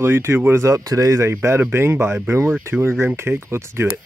Hello YouTube, what is up? Today is a Bada Bing by Boomer 200 gram cake. Let's do it.